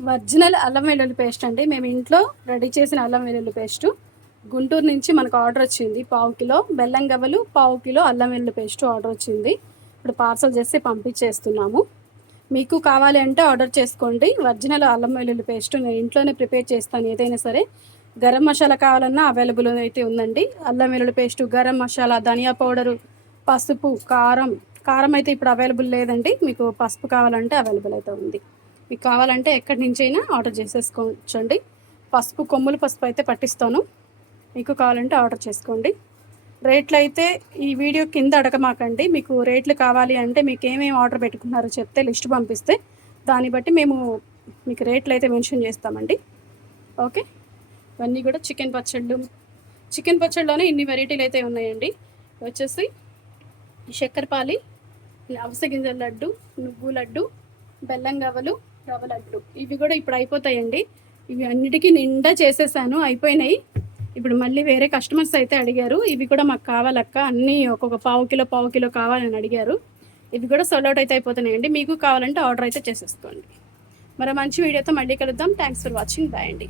Original అల్లం వెల్లుల్లి paste అండి. మేము ఇంట్లో రెడీ చేసిన అల్లం వెల్లుల్లి పేస్టు. గుంటూరు నుంచి మనకు ఆర్డర్ వచ్చింది. పావు కిలో బెల్లం గవ్వలు, పావు కిలో అల్లం వెల్లుల్లి పేస్ట్ ఆర్డర్ వచ్చింది. ఇప్పుడు పార్సల్ చేసి పంపించేస్తున్నాము. మీకు కావాలి అంటే ఆర్డర్ చేసుకోండి. ఒరిజినల్ అల్లం వెల్లుల్లి పేస్ట్ నేను ఇంట్లోనే ప్రిపేర్ చేస్తాను. ఏదైనా సరే గరం మసాలా కావాలన్నా అవైలబుల్ అయితే ఉందండి. అల్లం వెల్లుల్లి పేస్టు, గరం మసాలా, ధనియా పౌడరు, పసుపు, కారం అయితే ఇప్పుడు అవైలబుల్ లేదండి. మీకు పసుపు కావాలంటే అవైలబుల్ అయితే ఉంది. మీకు కావాలంటే ఎక్కడి నుంచైనా ఆర్డర్ చేసేసుకోవచ్చండి. పసుపు, కొమ్ముల పసుపు అయితే పట్టిస్తాను. మీకు కావాలంటే ఆర్డర్ చేసుకోండి. రేట్లు అయితే ఈ వీడియో కింద అడగమాకండి. మీకు రేట్లు కావాలి అంటే మీకు ఏమేమి ఆర్డర్ పెట్టుకున్నారో చెప్తే లిస్ట్ పంపిస్తే దాన్ని బట్టి మేము మీకు రేట్లు అయితే మెన్షన్ చేస్తామండి. ఓకే, ఇవన్నీ కూడా చికెన్ పచ్చళ్ళలోనే ఇన్ని వెరైటీలు అయితే ఉన్నాయండి. వచ్చేసి చక్కెరపాలి, అవిసె గింజల లడ్డు, నువ్వు లడ్డు, బెల్లం గవ్వలు, రవ్వ లడ్డు. ఇవి కూడా ఇప్పుడు అయిపోతాయండి. ఇవి అన్నిటికీ నిండా చేసేసాను, అయిపోయినాయి. ఇప్పుడు మళ్ళీ వేరే కస్టమర్స్ అయితే అడిగారు, ఇవి కూడా మాకు కావాలక్క, అన్నీ ఒక్కొక్క పావు కిలో కావాలని అడిగారు. ఇవి కూడా సోల్డ్ అవుట్ అయితే అయిపోతున్నాయండి. మీకు కావాలంటే ఆర్డర్ అయితే చేసేసుకోండి. మరో మంచి వీడియోతో మళ్ళీ కలుద్దాం. Thanks for watching. బాయ్ అండి.